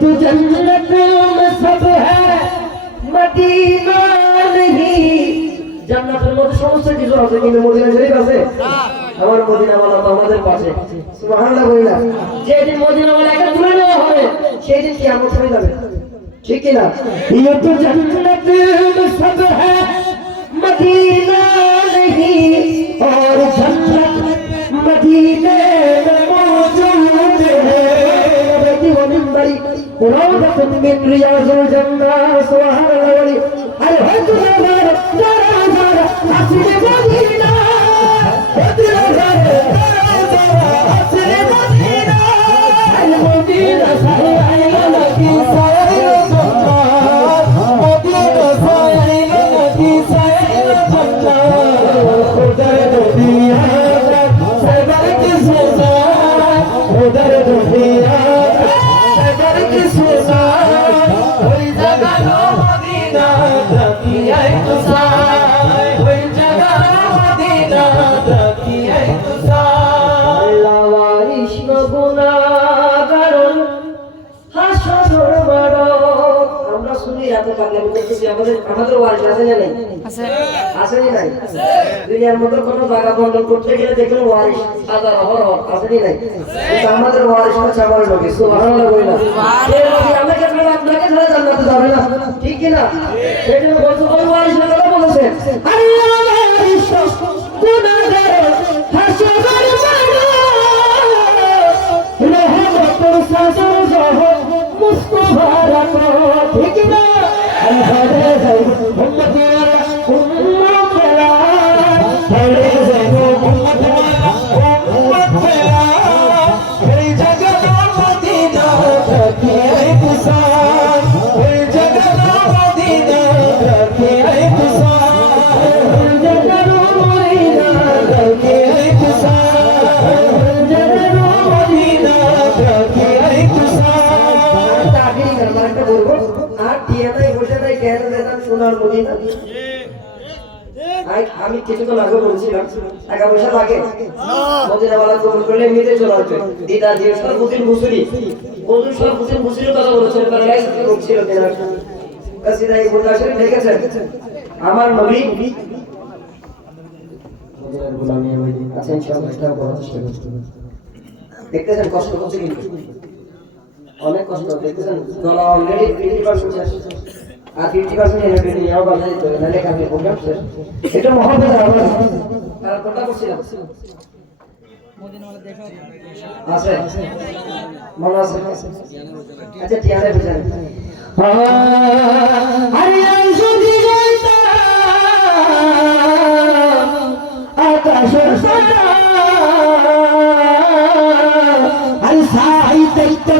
तो जन्नत में सब है मदीना नहीं জান্নাতের মধ্যে সমস্ত কিছু আছে কিন্তু মদিনা শরীফ আছে আমার মদিনা ওয়ালা তো আমাদের পাশে সুবহানাল্লাহ বলিনা যেদিন মদিনা ওয়ালা কে তুলে নেওয়া হবে সেই দিন কিয়ামত হয়ে যাবে ঠিক কি না ये तो जन्नत में सब है मदीना नहीं और जन्नत मदीने में मौजूद है बेटी वो मिंबरी रोज़त मिन रियाज़िल जन्नह सुबहानल्लाह अरे हो तुझे जरा असली मदीना हो तुझे जरा असली मदीना अल मदीना साया लगी साया जन्नत मदीना साया लगी साया जन्नत खुदा दुनिया सबर की सजा खुदा दुनिया सबर की सजा कोई जगह मदीना तकिया तुसा कोई जगह मदीना तकिया तुसा लावारिश गुनाहगार হাসর বড় আমরা শুনি এত পাগলামি করতেছি আমাদের ওয়ারিশ আছে না নাই আছে আছে না নাই দুনিয়ার মধ্যে কোনো জায়গা বন্ধন করতে গেলে দেখুন ওয়ারিশ হাজার হর আছে না নাই কিন্তু আমাদের ওয়ারিশ হচ্ছে আমার নবী সুবহানাল্লাহ বলিনা এই নবী আমাকে ছাড়া আপনাকে ছাড়া জান্নাতে যাবে না ঠিক কি না সেজন্য বলছো ওই ওয়ারিশের কথা বলেছে আল্লাহ ওয়ারিশ গুনাহগার হাসর বড় রহমতের সাগর জহ মুস্তফা ঠিক না আলহারে যাই উম্মতের উম্মত ফেলা হেরে যাই উম্মত ফেলা এই জগৎ মদিনা কে কুসান এই জগৎ মদিনা কে কুসান এই জগৎ মদিনা কে কুসান এই জগৎ মদিনা কে কুসান তাগিরি করতে বলবো আর টিয়াটাই বসে তাই কেন দেন সোনার মদিনা আমি কিছুক্ষণ আগে বলছিলাম টাকা পয়সা লাগে মদিনা ওয়ালা কবুল করলে এমনিতে চলে আসবে দিদা দিয়ে সব হুসেন মুসরি বন্ধু সব হুসেন মুসরির কথা বলেছেন তার লাইফ থেকে বলছিল কেন কাসিদা এই বন্ধু আসলে দেখেছেন আমার নবী মদিনার গোলামি ওই আছেন সব একটা বড় চেষ্টা করছেন দেখতেছেন কষ্ট করছে কিন্তু অনেক কষ্ট দেখতেছেন ডলার অলরেডি 50% শেষ আর 50% এনে নিয়ে আবার যাই তো নালে কাকে প্রোগ্রাম শেষ এটা মহব্বত আমার তার কথা বলছিলাম মদিনা ওয়ালা দেখা আছে মনে আছে আচ্ছা টিয়ারে বুঝান আরে যদি যাইতা আকাশের সারা